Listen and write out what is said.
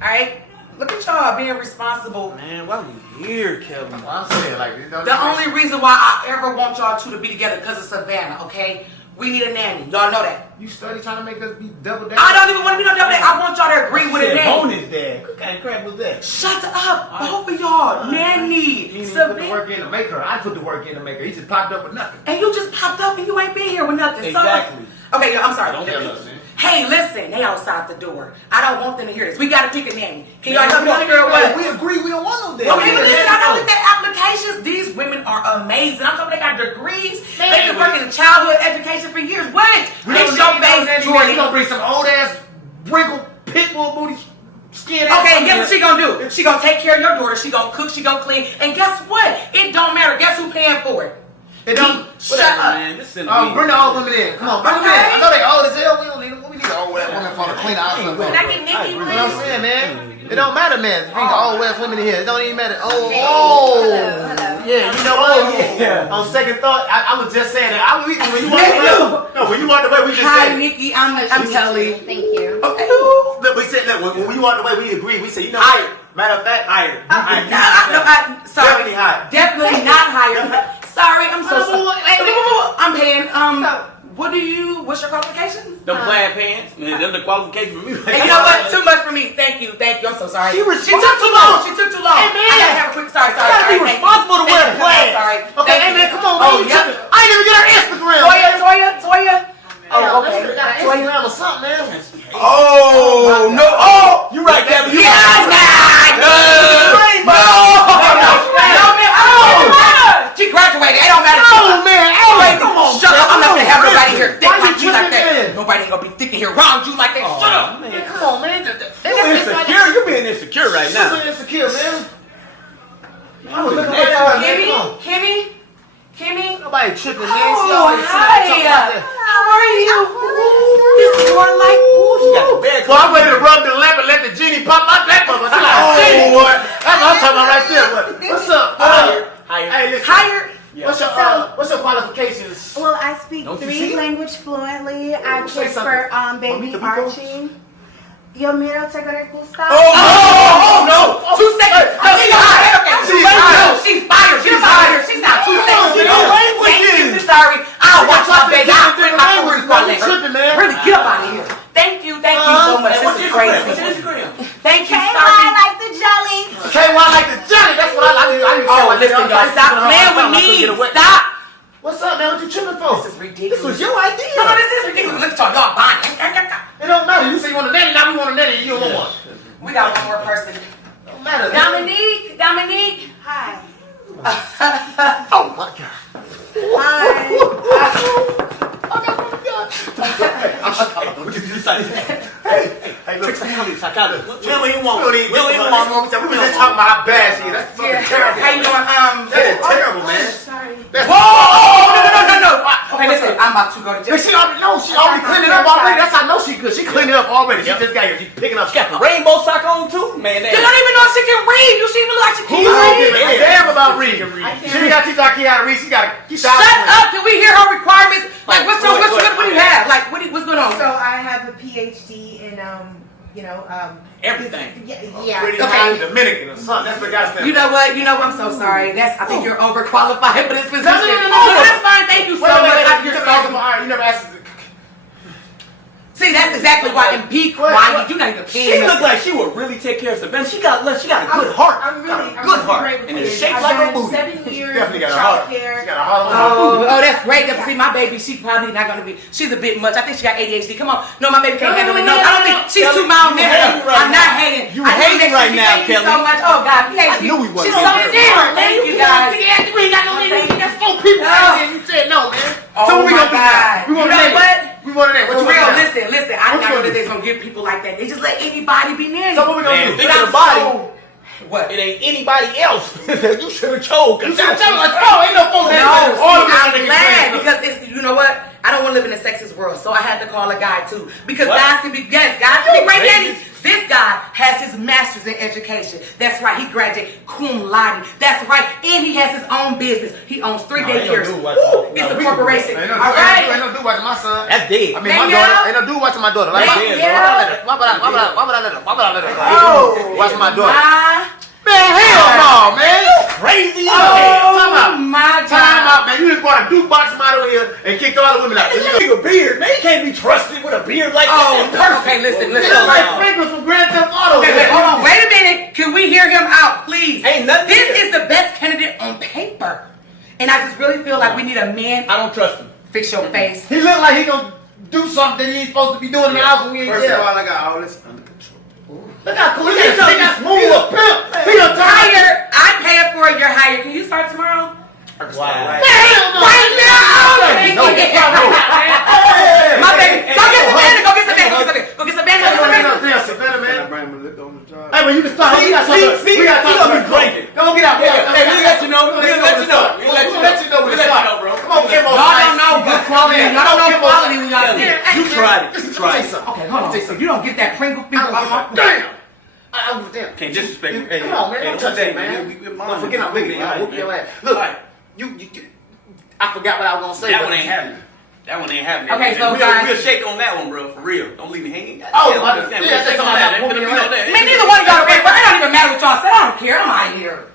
Alright? Look at y'all being responsible. Man, why we here, Kevin? Well, I'm saying, like, you know, The only reason why I ever want y'all two to be together because of Savannah, okay? We need a nanny. Y'all know that. you study trying to make us be double down. I don't even want to be no double date. I want y'all to agree with a nanny. Bonus dad. What kind of crap was that? Shut up, both of y'all. Nanny. He didn't put the work in to make her. I put the work in to make her. He just popped up with nothing. And you just popped up and you ain't been here with nothing. Exactly. So, okay, I'm sorry. Don't tell us, man. Hey, listen, they outside the door. I don't want them to hear this. We gotta pick a nanny. Can y'all help me on the girl what? We agree we don't want no daddy. Okay, but listen, I know that their applications, these women are amazing. I'm talking they got degrees. They've been working in childhood education for years. What? It's your base, Jordan. You gonna bring some old ass wrinkled pit bull booty skin ass. Okay, guess what she gonna do? She gonna take care of your daughter. She gonna cook. She gonna clean. And guess what? It don't matter. Guess who paying for it? It don't. Shut up. Man, listen to Oh, me. bring the old women in. Come on, bring them in. Okay. I know they old as hell. We don't need them. We need an old ass woman for the clean out. Can I get Nikki, You know what I'm please? saying, man? It don't matter, man. Bring the old ass women in here. It don't even matter. Oh, Hello. yeah. You know what? Yeah. On second thought, I was just saying that. When you walked away, no, when you walked away, we just Hi, said. Nikki. I'm Kelly. Thank you. Okay. Look, we said, look, when we walked away, we agreed. We said, you know, Hired. matter of fact, hired. Sorry. Definitely hired. Definitely not hired. Sorry, I'm so sorry. I'm paying. What's your qualifications? Them plaid pants, man, them the qualifications for me. And you know what? Too much for me. Thank you. I'm so sorry. She took too long. She took too long. Hey, man. I gotta have a quick. Sorry. You gotta be Thank you. responsible to wear Thank you. plaid. Sorry. Okay, Thank hey you. man, come on, Oh, man. yeah. I ain't even get our Instagram. Toya. Oh, okay. We got an Instagram or something, man. Oh, no. Oh, you right, Kevin. You right. She graduated. It don't matter. Oh, man. Hey, come on. Shut up. I'm not gonna have nobody here thick Why you like you like tripping, that. man? Nobody ain't gonna be thick in here around you like that. Shut up. Man, come on, man. You insecure. You're being insecure right now. Super insecure, man. I was looking right at her, man. Come on. Kimmy. Nobody tripping, man. Oh, hi. How are you? This is more like. She got the bed. Well, I'm ready to rub the lamp and let the genie pop my back up. She like, oh, boy. That's what I'm talking about right there. What's up? Hired. Hey, listen. Hired. What's your qualifications? Well, I speak Don't you 3 see it? languages fluently. I Say kick for baby Mamita Pico? Archie. Yo miro te gusta. Oh, no. 2 seconds. No, she's hired. She's Wait, hired. no, she's fired. She's fired. She's not 2 seconds. she No. got languages. Thank you. Sorry. I'll watch my baby. I'll print my Language, career man. You tripping, man. Really, get up out of here. Thank you so much. This is crazy. Thank you, I sorry. like the jelly. KY like the Johnny. That's what I need. Oh, listen, y'all, stop playing with me. Stop. What's up, man? What you tripping for? This is ridiculous. This was your idea. No, this is ridiculous. Look at y'all buying. It don't matter. You say you want a nanny, now we want a nanny, and you don't want one. We got one more person. Don't matter. Dominique. Hi. Oh my God. Hi. Hey, look. We don't even want. We don't even want more. We was just talking about how bad she is. That's fucking terrible. How you doing? That is terrible, man. Sorry. That's No. Okay, listen. I'm about to go to jail. But she already cleaned it up already. That's how I know she good. She cleaned it up already. She just got here. She's picking up stuff. Rainbow sock on too, man. You don't even know if she can read. You see me like she Who can't don't give read. a damn about reading? She got to teach our kid how to read. She got to keep Shut up. Can we hear her requirements? Like, what do you have? Like, what's going on? So I have a PhD in Everything. yeah. Pretty Okay. Dominican or something. That's what got You know what? I'm so sorry. I think you're overqualified for this position. No. That's fine. Thank you so much. You You're never asked so. him. You never asked him. See, that's exactly why. And be quiet. You not even She paying. looked like she would really take care of Savannah. She got a good heart. I'm really Good heart. great with And it's kids. shaped I've like a done booty. 7 years Definitely got a heart. childcare. She got a heart. Oh, that's great. See, my baby, she's probably not gonna be. She's a bit much. I think she got ADHD. Come on, no, my baby can't handle it. No, I don't think she's too mild mannered. I'm not hating. You hating right now, Thank you Kelly. so much. Oh God, thank you. knew we wasn't She's so gonna different. Thank you guys. We ain't got no nanny. We got 4 people out here. You said no, man. Oh So what we my gonna do now? God. We want You know a nanny. what? We want a nanny. What For you want real, now? listen. I What did you not know gonna that do? they're gonna give people like that. They just let anybody be nanny. So what we gonna Man, do? think But of I'm the body. so- What? It ain't anybody else. You should have chose. You said, let's go. Ain't no phone No, nanny. All of see, them I'm niggas glad playing. because it's, you know what? I don't want to live in a sexist world, so I had to call a guy too. Because guys can be great daddies. This guy has his master's in education. That's right, he graduated cum laude. That's right, and he has his own business. He owns 3 daycares. It's a corporation. Ain't no dude watching my son. That's dead. I mean, my daughter. Ain't no dude watching my daughter. Like, why would I let her? Watch my daughter. Man, hell no, man. Crazy. Time out, man. You just brought a jukebox model here and kicked all the women out. This nigga beard, man. He can't be trusted with a beard like that. Okay, listen. It's like Fragrance from Grand Theft Auto. Okay, hold on. Wait a minute. Can we hear him out, please? Ain't nothing. This is the best candidate on paper. And I just really feel like we need a man. I don't trust him. Fix your face. He look like he gonna do something that he ain't supposed to be doing in the house when we ain't First there. of all, I got all this under control. Look how cool he is. He got smooth a pimp. He done turned Hired. I pay for it. You're hired. Can you start tomorrow? Wow. hell no. Right now. No. My baby. Go get Savannah. Go get Savannah. Go get Savannah. Savannah, man. I bring him a lick on the job. Hey, man, you can start. See, We got he gonna be drinking. Go get out. Hey, we'll let you know. We'll let you know. We'll let you know when it's start, bro. Come on, Kimbo. Y'all don't know good quality. Y'all don't know quality when y'all see it. You tried it. You tried it. Okay, hold on. So you don't get that Pringle finger off my Damn. I don't give a damn. Can't disrespect me. Come on, man. Don't touch me, man. Don't forget I'm big, man. I'll whoop your ass. Look, you. I forgot what I was gonna say. That one ain't happening. That one ain't happening. Okay, so we'll guys- shake on that one, bro. For real. Don't leave me hanging. Oh, We'll shake on that. Ain't gonna be no that. Man, neither one of y'all are great, but it don't even matter what y'all said. I don't care. I'm out of here.